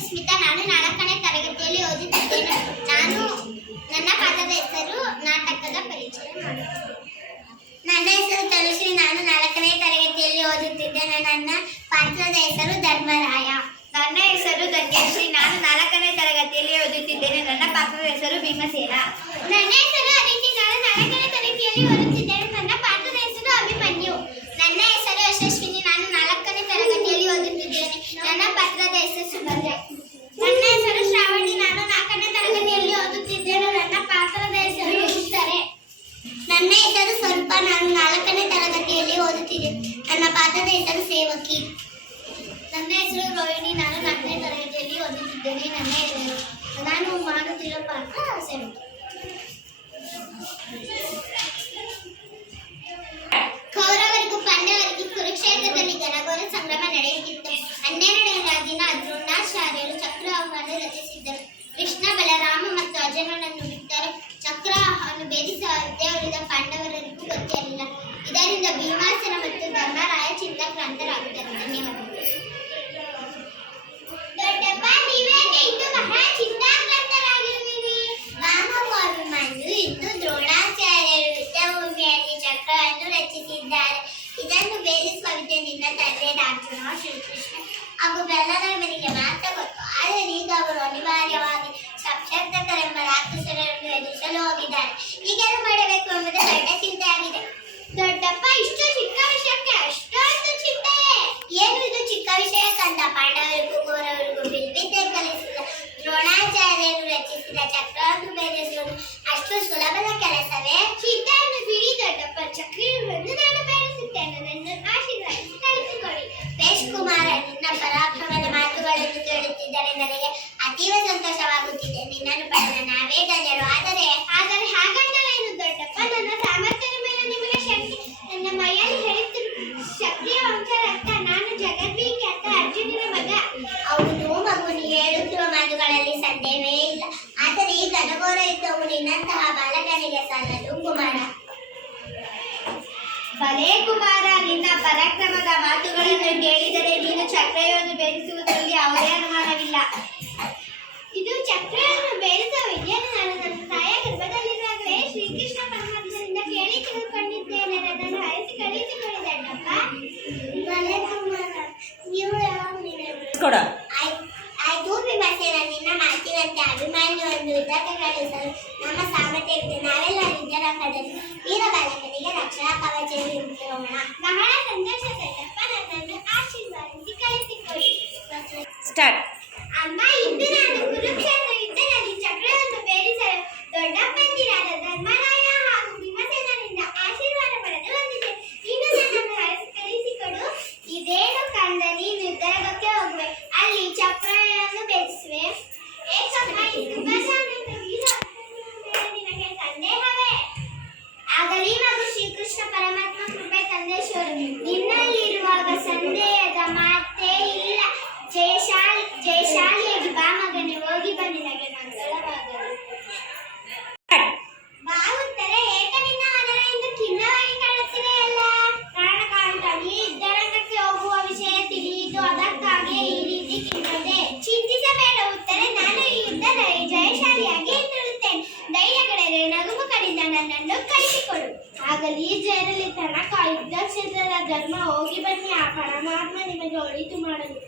ಸುಸ್ಮಿತಾ ನಾನು ನಾಲ್ಕನೇ ತರಗತಿಯಲ್ಲಿ ಓದುತ್ತಿದ್ದೇನೆ. ನಾನು ನನ್ನ ಪಾಠದ ಹೆಸರು ನಾಟಕದ ಪರಿಚಯ ಮಾಡುತ್ತೇನೆ. ನನ್ನ ಹೆಸರು ತನುಶ್ರೀ ನಾನು ನಾಲ್ಕನೇ ತರಗತಿಯಲ್ಲಿ ಓದುತ್ತಿದ್ದೇನೆ. ನನ್ನ ಪಾತ್ರದ ಹೆಸರು ಧರ್ಮರಾಯ. ನನ್ನ ಹೆಸರು ಧನ್ಯಶ್ರೀ ನಾನು ನಾಲ್ಕನೇ ತರಗತಿಯಲ್ಲಿ ಓದುತ್ತಿದ್ದೇನೆ. ನನ್ನ ಪಾತ್ರದ ಹೆಸರು ಭೀಮಸೇನ. ನನ್ನ ಹೆಸರು ನನ್ನ ಪಾತ್ರದ ಹೆಸರು ಸೇವಕಿ ನನ್ನ ಹೆಸರು ರೋಹಿಣಿ ನಾನು ನಾಲ್ಕನೇ ತರಗತಿಯಲ್ಲಿ ಓದುತ್ತಿದ್ದೇನೆ ನನ್ನ ಹೆಸರು ನಾನು ಮಾಡುತ್ತಿರೋ ಪಾತ್ರ ಸೇವಕಿ ಕೌರವರಿಗೂ ಪಾಂಡವರಿಗೂ ಕುರುಕ್ಷೇತ್ರದಲ್ಲಿ ಘನಘೋರ ಸಂಗ್ರಾಮ ನಡೆಯುತ್ತಿತ್ತು ಹನ್ನೆರಡನೆಯ ದಿನ ದ್ರೋಣಾಚಾರ್ಯರು ಚಕ್ರವ್ಯೂಹವನ್ನು ರಚಿಸಿದ್ದರು ಕೃಷ್ಣ ಬಲರಾಮ ಮತ್ತು ಅರ್ಜುನನನ್ನು ಇದನ್ನು ಭೇದಿಸುವ ವಿದ್ಯೆ ನಿನ್ನ ತಂದೆ ಡಾಕ್ಟರ್ ಶ್ರೀಕೃಷ್ಣ ಹಾಗೂ ಬಲರಾಮನಿಗೆ ಮಾತ್ರ ಗೊತ್ತು. ಆದರೆ ಈಗ ಅವರು ಅನಿವಾರ್ಯವಾಗಿ ಸಪ್ತಕರೆಂಬ ರಾಕ್ಷಸರನ್ನು ಎದುರಿಸಲು ಹೋಗಿದ್ದಾರೆ. ಈಗೇನು ಮಾಡಬೇಕು ಎಂಬುದು ದೊಡ್ಡ ಚಿಂತೆಯಾಗಿದೆ. ದೊಡ್ಡಪ್ಪ, ಇಷ್ಟು ಚಿಕ್ಕ ವಿಷಯಕ್ಕೆ ಅಷ್ಟೊಂದು ಚಿಂತೆ. ಏನು ಇದು ಚಿಕ್ಕ ವಿಷಯ ಕಂದ? ಪಾಂಡವರಿಗೂ ಕೌರವರಿಗೂ ಬಿಲ್ವಿದ್ಯೆ ಕಲಿಸಿದ ದ್ರೋಣಾಚಾರ್ಯರು ರಚಿಸಿದ ಚಕ್ರವನ್ನು ಬೇರಿಸುವುದು ಅತೀವ ಸಂತೋಷವಾಗುತ್ತಿದೆ. ನಿನ್ನನ್ನು ಪಡೆದ ನಾವೇ ಧನ್ಯರು ಆದರೆ ಆದರೆ ಏನು ದೊಡ್ಡಪ್ಪ. ನನ್ನ ಸಾಮರ್ಥ್ಯದ ಮೇಲೆ ನಿಮಗೆ ಶಕ್ತಿ, ನನ್ನ ಮೈಯಲ್ಲಿ ಹೇಳುತ್ತಿರು ಶಕ್ತಿಯ ಅಂಶರರ್ಥ ನಾನು ಅಂತ ಅರ್ಜುನನ ಮಗ. ಅವನು ಮಗು ನೀ ಹೇಳುತ್ತಿರುವ ಮಾತುಗಳಲ್ಲಿ ಸಂದೇಹವೇ ಇಲ್ಲ. ಆದರೆ ಈ ಘನಘೋರ ನಿನ್ನಂತಹ ಬಾಲಕನಿಗೆ ಸಲ್ಲದು ಕುಮಾರ. ಭಲೇ ಕುಮಾರ, ನಿನ್ನ ಪರಾಕ್ರಮದ ಮಾತುಗಳನ್ನು ಕೇಳಿದರೆ ನೀನು ಚಕ್ರವನ್ನು ಬೆಳೆಸುವುದರಲ್ಲಿ ಯಾವುದೇ ಅನುಮಾನವಿಲ್ಲ. ಇದು ಚಕ್ರವನ್ನು ಬೇರೆದ ವಿದ್ಯೆಯನ್ನು ನಾನು ನನ್ನ ತಾಯಿಯ ಗರ್ಭದಲ್ಲಿರುವಾಗಲೇ ಶ್ರೀಕೃಷ್ಣ ಪರಮಾತ್ಮನಿಂದ ಕೇಳಿ ತಿಳ್ಕೊಂಡಿದ್ದೇನೆ. ನನ್ನನ್ನು ಹರಿಸಿ ಯಾವಾಗ ಕೊಡ. ಆಯ್ತು. ವಿಮರ್ಶೆನ ನಿನ್ನ ಮಾತಿನಂತೆ ಅಭಿಮಾನಿಯನ್ನು ಯುದ್ಧಕ್ಕೆ ಕಳುಹಿಸಲು ನಮ್ಮ ಸಾಮರ್ಥ್ಯವಿದೆ ನಾವೆಲ್ಲ ಯುದ್ಧರಂಗದಲ್ಲಿ ವೀರ ಬಾಲಕನಿಗೆ ರಕ್ಷಣಾ ಕವಚ ಇರೋಣ ಬಹಳ ಸಂತೋಷ ದೊಡ್ಡಪ್ಪ ನನ್ನನ್ನು ಆಶೀರ್ವಾದಿಸಿ ಸ್ಟಾರ್ಟ್ అమ్మ ನನ್ನನ್ನು ಕಳಿಸಿಕೊಡು ಆಗಲಿ ಜಯದಲ್ಲಿ ತನಕ ಯುದ್ಧ ಕ್ಷೇತ್ರದ ಧರ್ಮ ಹೋಗಿ ಬನ್ನಿ. ಆ ಪರಮಾತ್ಮ ನಿಮಗೆ ಒಳಿತು ಮಾಡಲು.